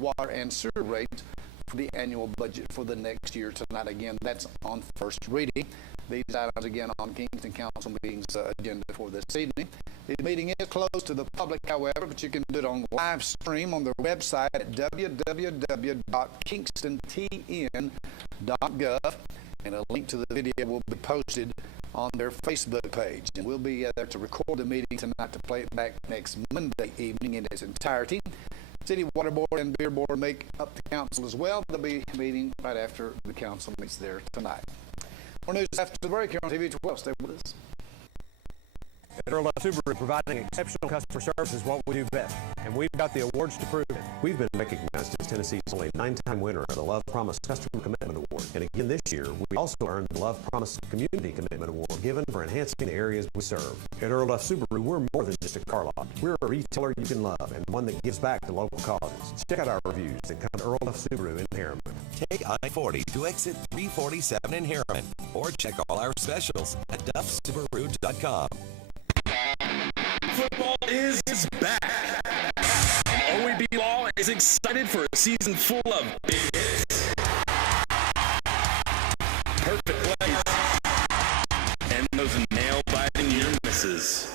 water and sewer rates for the annual budget for the next year tonight. Again, that's on first reading. These items again on Kingston Council meetings agenda for this evening. The meeting is closed to the public, however, but you can do it on live stream on their website at www.kingstontn.gov. And a link to the video will be posted on their Facebook page. And we'll be there to record the meeting tonight to play it back next Monday evening in its entirety. City Water Board and Beer Board make up the council as well. They'll be meeting right after the council meets there tonight. More news after the break here on TV 12. Stay with us. At Earl F. Subaru, providing exceptional customer service is what we do best, and we've got the awards to prove it. We've been recognized as Tennessee's only 9-time winner of the Love Promise Customer Commitment Award. And again this year, we also earned the Love Promise Community Commitment Award, given for enhancing the areas we serve. At Earl F. Subaru, we're more than just a car lot. We're a retailer you can love and one that gives back to local causes. Check out our reviews and come to Earl F. Subaru in Harriman. Take I-40 to exit 347 in Harriman, or check all our specials at duffsubaru.com. Football is back. And OEB Law is excited for a season full of big hits, perfect plays, and those nail-biting near misses.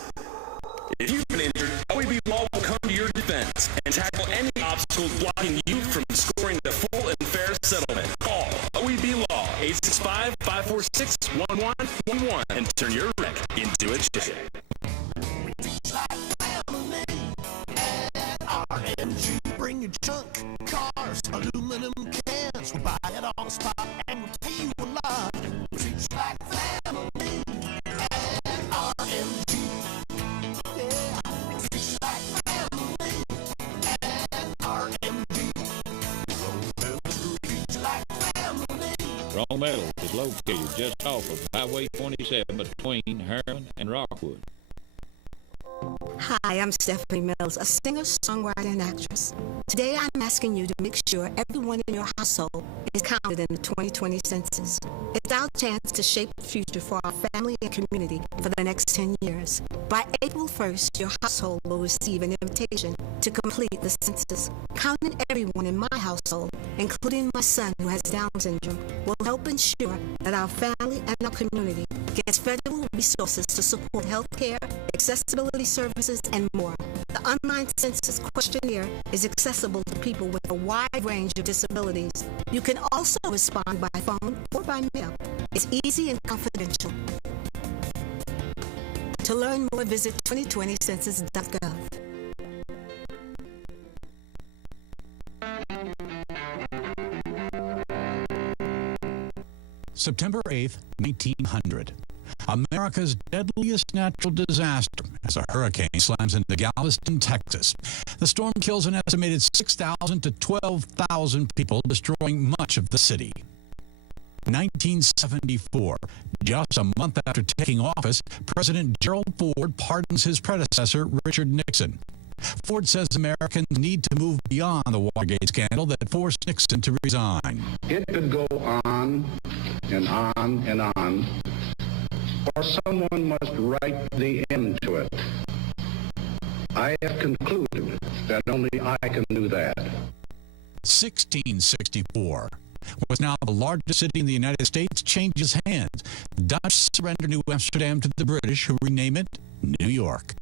If you've been injured, OEB Law will come to your defense and tackle any obstacle blocking you from scoring the full and fair settlement. Call OEB Law 865-546-1111 and turn your wreck into a chip. treats like family at RMG. Bring your junk, cars, aluminum cans. We'll buy it on the spot and we'll pay you a lot. Treats like family at RMG. Yeah, treats like family at RMG. Treats like family. Raw Metals is located just off of Highway 27 between Harriman and Rockwood. Hi, I'm Stephanie Mills, a singer, songwriter, and actress. Today I'm asking you to make sure everyone in your household is counted in the 2020 census. It's our chance to shape the future for our family and community for the next 10 years. By April 1st, your household will receive an invitation to complete the census. Counting everyone in my household, including my son who has Down syndrome, will help ensure that our family and our community gets federal resources to support health care, accessibility services, and more. The online census questionnaire is accessible to people with a wide range of disabilities. You can also respond by phone or by mail. It's easy and confidential. To learn more, visit 2020census.gov. September 8th, 1900. America's deadliest natural disaster as a hurricane slams into Galveston, Texas. The storm kills an estimated 6,000 to 12,000 people, destroying much of the city. 1974. Just a month after taking office, President Gerald Ford pardons his predecessor, Richard Nixon. Ford says Americans need to move beyond the Watergate scandal that forced Nixon to resign. It could go on and on and on, or someone must write the end to it. I have concluded that only I can do that. 1664. What's now the largest city in the United States changes hands. The Dutch surrender New Amsterdam to the British, who rename it New York.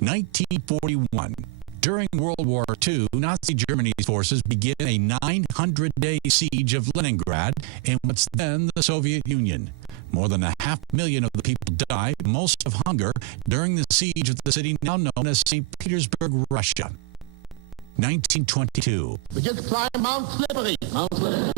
1941. During World War II, Nazi Germany's forces begin a 900-day siege of Leningrad in what's then the Soviet Union. More than 500,000 of the people died, most of hunger, during the siege of the city now known as St. Petersburg, Russia. 1922. We just climbed Mount Slippery. Mount Slippery.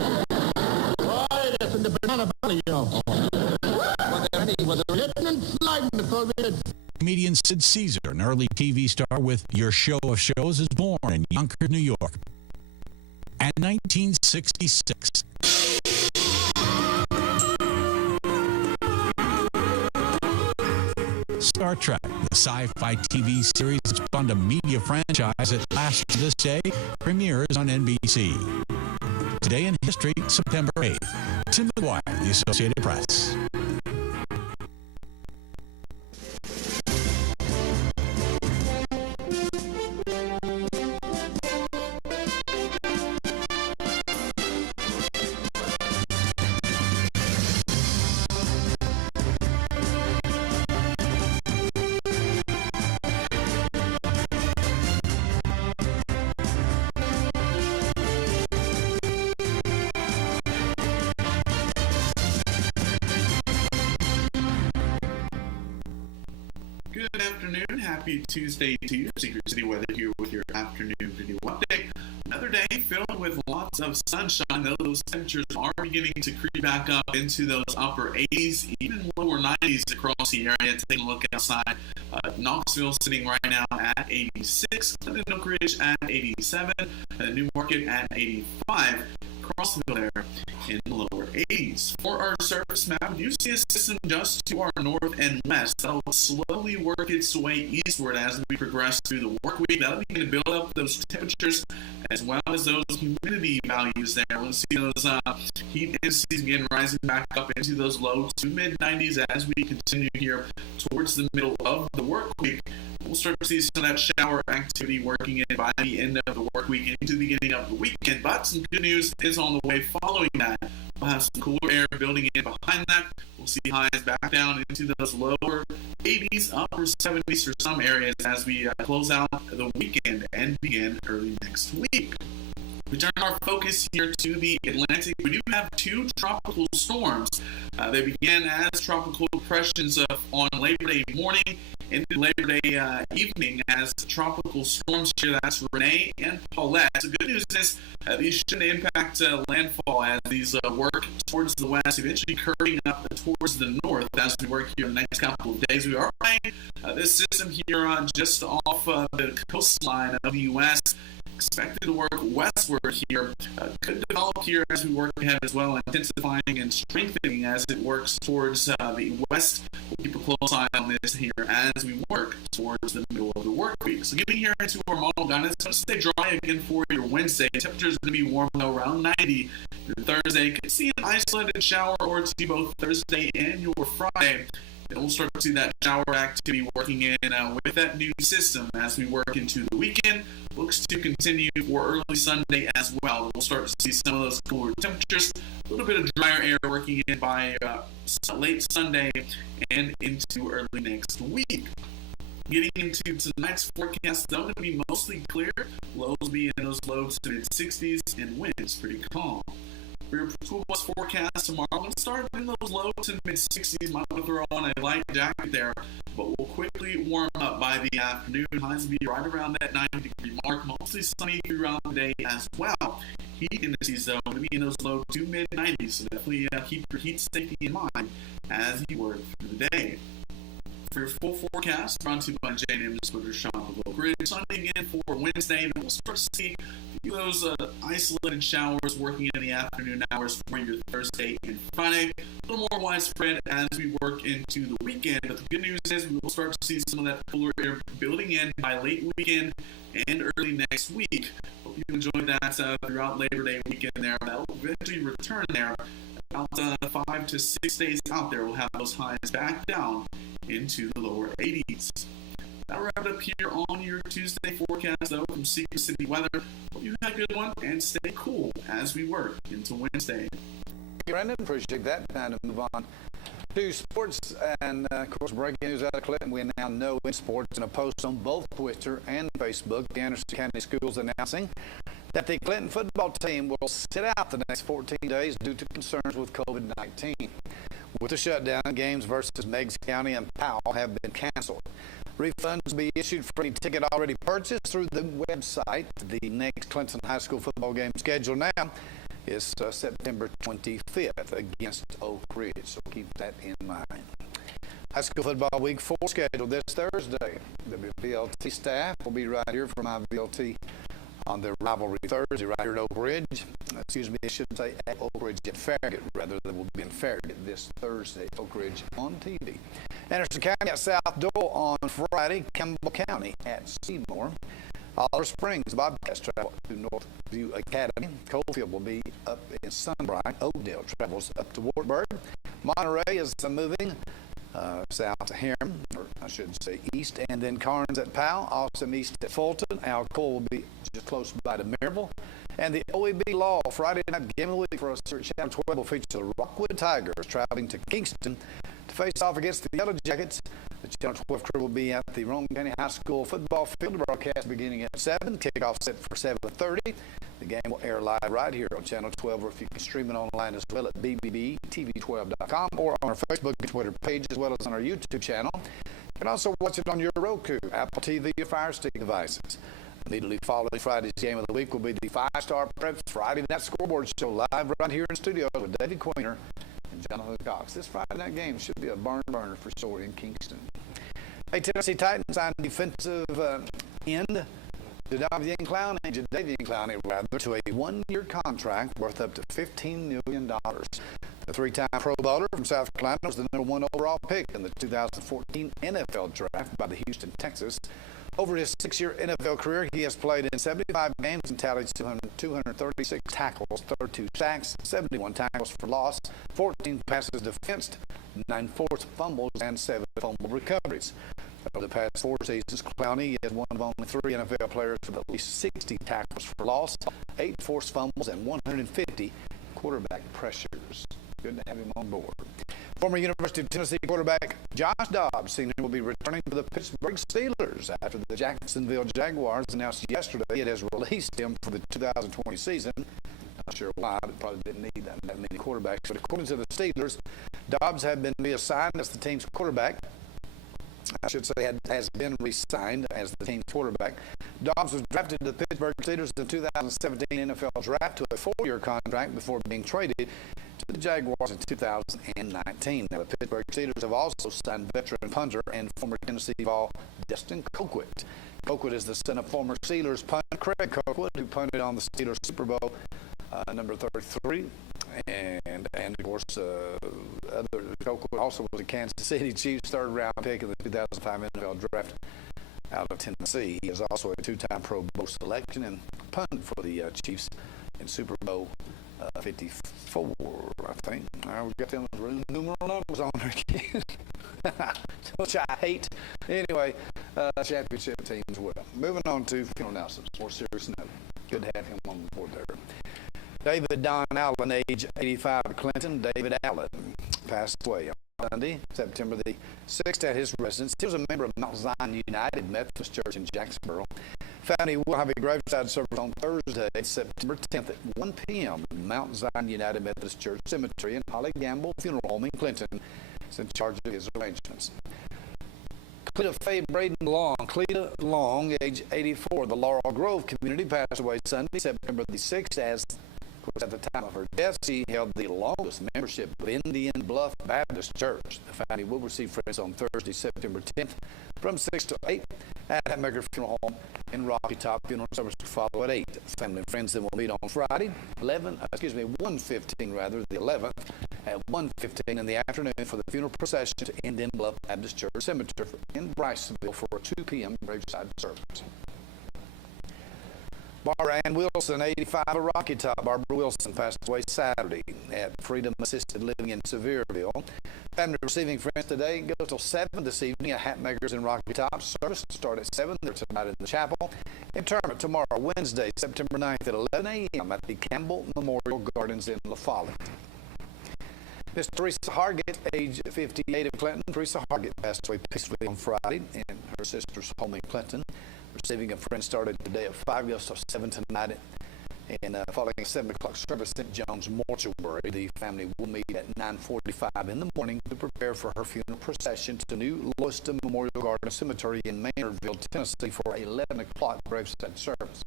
Boy, that's in the Banana Valley, you know. Was there slipping and sliding before we did. Comedian Sid Caesar, an early TV star with Your Show of Shows, is born in Yonkers, New York. And 1966. Star Trek, the sci-fi TV series that spawned a media franchise that lasts to this day, premieres on NBC. Today in history, September 8th. Tim McGuire, The Associated Press. Good afternoon. Happy Tuesday to you. Secret City Weather here with your afternoon video update. Another day filled with lots of sunshine, though those temperatures are beginning to creep back up into those upper 80s, even lower 90s across the area. Take a look outside. Knoxville sitting right now at 86, Clinton Oak Ridge at 87, Newmarket at 85. Crossville there in the lower 80s. For our surface map, you see a system just to our north and west. That'll slowly work its way eastward as we progress through the work week. That'll begin to build up those temperatures as well as those humidity values there. We'll see those heat indices again rising back up into those low to mid 90s as we continue here towards the middle of the work week. We'll start to see some of that shower activity working in by the end of the work week into the beginning of the weekend. But some good news is on the way following that. We'll have some cooler air building in behind that. We'll see highs back down into those lower 80s, upper 70s for some areas as we close out the weekend and begin early next week. We turn our focus here to the Atlantic. We do have two tropical storms. They began as tropical depressions on Labor Day morning ended Labor Day evening as tropical storms here. That's Renee and Paulette. The good news is these shouldn't impact landfall as these work towards the west, eventually curving up towards the north as we work here in the next couple of days. We are playing this system here just off the coastline of the U.S., expected to work westward here. Could develop here as we work ahead as well, intensifying and strengthening as it works towards the west. We'll keep a close eye on this here as we work towards the middle of the work week. So getting here into our model guidance, it's going to stay dry again for your Wednesday. Temperature is going to be warm though, around 90. Your Thursday, could see an isolated shower or two both Thursday and your Friday. And we'll start to see that shower activity working in with that new system as we work into the weekend. Looks to continue for early Sunday as well. We'll start to see some of those cooler temperatures, a little bit of drier air working in by late Sunday and into early next week. Getting into tonight's forecast, though, going to be mostly clear. Lows be in those low to mid-60s and winds pretty calm. For your school bus forecast tomorrow, let's start in those low to mid-60s. Might want to throw on a light jacket there, but we'll quickly warm up by the afternoon. Highs will be right around that 90-degree mark. Mostly sunny throughout the day as well. Heat indices, though, going to be in those low to mid-90s, so definitely keep your heat safety in mind as you work through the day. For your full forecast, brought to you by J&M Splitter Shop of Oak Ridge. Sunny again for Wednesday, and we'll start to see a few of those isolated showers working in the afternoon hours for your Thursday and Friday. A little more widespread as we work into the weekend, but the good news is we will start to see some of that cooler air building in by late weekend and early next week. Hope you enjoyed that throughout Labor Day weekend there. That will eventually return there. About 5 to 6 days out there, we'll have those highs back down into the lower 80s. That'll wrap it up here on your Tuesday forecast, though, from Secret City Weather. Hope you had a good one and stay cool as we work into Wednesday. Brandon, appreciate that. Time to move on to sports, and of course, breaking news out of Clinton. We now know in sports, in a post on both Twitter and Facebook, the Anderson County Schools announcing that the Clinton football team will sit out the next 14 days due to concerns with COVID-19. With the shutdown, games versus Meigs County and Powell have been canceled. Refunds will be issued for any ticket already purchased through the website. The next Clinton High School football game scheduled now is September 25th against Oak Ridge, so keep that in mind. High School Football Week 4 scheduled this Thursday. The VLT staff will be right here from IVLT on their rivalry Thursday right here at Oak Ridge. Excuse me, I should say at Oak Ridge at Farragut, rather than will be in Farragut this Thursday. Oak Ridge on TV. Anderson County at South Dole on Friday. Campbell County at Seymour. Oliver Springs Bobcats travel to Northview Academy. Coalfield will be up in Sunbright. Oakdale travels up to Wartburg. Monterey is moving south to Harriman, or I should say east, and then Carnes at Powell, Awesome East at Fulton. Alcoa will be just close by to Maryville. And the OEB Law Friday night game of the week for us here at Channel 12 will feature the Rockwood Tigers traveling to Kingston to face off against the Yellow Jackets. The Channel 12 crew will be at the Roman County High School football field. Broadcast beginning at 7. Kickoff set for 7:30. The game will air live right here on Channel 12, or if you can stream it online as well at bbbtv12.com or on our Facebook and Twitter page, as well as on our YouTube channel. You can also watch it on your Roku, Apple TV, or Fire Stick devices. Immediately following Friday's game of the week will be the 5-Star Preps Friday Night Scoreboard Show live right here in studio with David Queener and Jonathan Cox. This Friday night game should be a burner for sure in Kingston. Hey, Tennessee Titans signed defensive end Jadavian Clowney, to a one-year contract worth up to $15 million. The three-time Pro Bowler from South Carolina was the number 1 overall pick in the 2014 NFL Draft by the Houston Texans. Over his 6-year NFL career, he has played in 75 games and tallied 236 tackles, 32 sacks, 71 tackles for loss, 14 passes defensed, 9 forced fumbles, and 7 fumble recoveries. Over the past 4 seasons, Clowney is one of only 3 NFL players with at least 60 tackles for loss, 8 forced fumbles, and 150 quarterback pressures. Good to have him on board. Former University of Tennessee quarterback Josh Dobbs, senior, will be returning to the Pittsburgh Steelers after the Jacksonville Jaguars announced yesterday it has released him for the 2020 season. Not sure why, but probably didn't need that many quarterbacks. But according to the Steelers, Dobbs had been reassigned as the team's quarterback I should say, has been re-signed as the team's quarterback. Dobbs was drafted to the Pittsburgh Steelers in the 2017 NFL Draft to a 4-year contract before being traded to the Jaguars in 2019. Now, the Pittsburgh Steelers have also signed veteran punter and former Tennessee Vol Destin Colquitt. Colquitt is the son of former Steelers punter Craig Colquitt, who punted on the Steelers Super Bowl number 33. And of course, Colquitt also was a Kansas City Chiefs third-round pick in the 2005 NFL Draft out of Tennessee. He is also a 2-time Pro Bowl selection and punted for the Chiefs in Super Bowl 54, I think. We've got them numeral numbers on there again, which I hate. Anyway, championship team as well. Moving on to funeral announcements. More serious note. Good to have him on board there. David Don Allen, age 85, of Clinton. David Allen passed away on Sunday, September the 6th, at his residence. He was a member of Mount Zion United Methodist Church in Jacksboro. Family will have a graveside service on Thursday, September 10th at 1 p.m. Mount Zion United Methodist Church Cemetery, and Holly Gamble Funeral Home in Clinton is in charge of his arrangements. Cleta Faye Braden Long, Cleta Long, age 84, the Laurel Grove community, passed away Sunday, September the 6th, as at the time of her death, she held the longest membership of Indian Bluff Baptist Church. The family will receive friends on Thursday, September 10th, from 6 to 8 at Hatmaker Funeral Home in Rocky Top. Funeral service will follow at 8. Family and friends then will meet on Friday, 1:15 rather, the 11th, at 1:15 in the afternoon for the funeral procession to Indian Bluff Baptist Church Cemetery in Bryceville for a 2 p.m. graveside service. Barbara Ann Wilson, 85, of Rocky Top. Barbara Wilson passed away Saturday at Freedom Assisted Living in Sevierville. Family receiving friends today goes till 7 this evening at Hatmakers in Rocky Top. Service will start at 7 there tonight in the chapel. Interment tomorrow, Wednesday, September 9th at 11 a.m. at the Campbell Memorial Gardens in La Follette. Miss Teresa Hargett, age 58, of Clinton. Teresa Hargett passed away peacefully on Friday in her sister's home in Clinton. Receiving of friends started today at 5, goes till 7 tonight, and following a 7 o'clock service at St. John's Mortuary. The family will meet at 9:45 in the morning to prepare for her funeral procession to New Lewiston Memorial Garden Cemetery in Maynardville, Tennessee, for a 11 o'clock graveside service.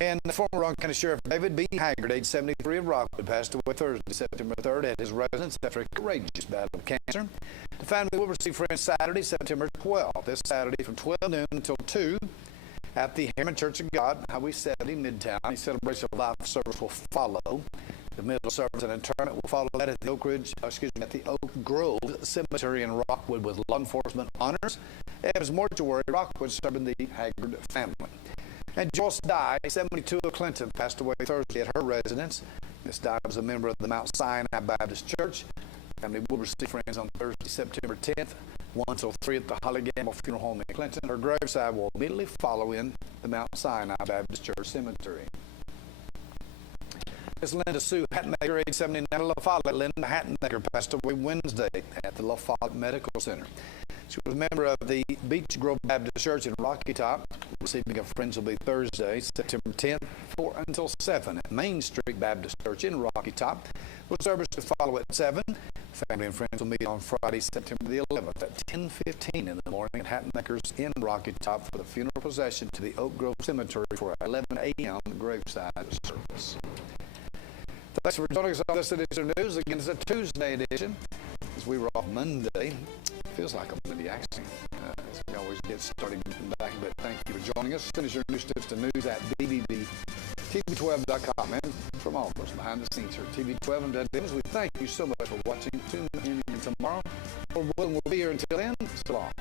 And the former Rowan County Sheriff David B. Haggard, age 73, of Rockwood, passed away Thursday, September 3rd, at his residence after a courageous battle of cancer. The family will receive friends Saturday, September 12th, this Saturday from 12 noon until 2 at the Harriman Church of God, Highway 70, Midtown. A celebration of life service will follow. The middle service and interment will follow that at the at the Oak Grove Cemetery in Rockwood with law enforcement honors. Evans Mortuary, Rockwood, serving the Haggard family. And Joyce Dye, 72, of Clinton, passed away Thursday at her residence. Miss Dye was a member of the Mount Sinai Baptist Church. Family will receive friends on Thursday, September 10th, 1 till 3 at the Holly Gamble Funeral Home in Clinton. Her graveside will immediately follow in the Mount Sinai Baptist Church Cemetery. Miss Linda Sue Hatmaker, age 79, of La Follette. Linda Hatmaker passed away Wednesday at the La Follette Medical Center. She was a member of the Beach Grove Baptist Church in Rocky Top. Receiving of friends will be Thursday, September 10th, 4 until 7 at Main Street Baptist Church in Rocky Top. The service to follow at 7. Family and friends will meet on Friday, September the 11th at 10:15 in the morning at Hatmakers in Rocky Top for the funeral procession to the Oak Grove Cemetery for 11 a.m. graveside service. Thanks for joining us on this edition of news. Again, it's a Tuesday edition, as we were off Monday. Feels like a Monday, actually. As we always get started back, but thank you for joining us. Finish your news tips to news at BBBTV12.com. And from all of us behind the scenes here at TV12 and Dudley Evans, we thank you so much for watching. Tune in tomorrow. We'll be here until then. So long.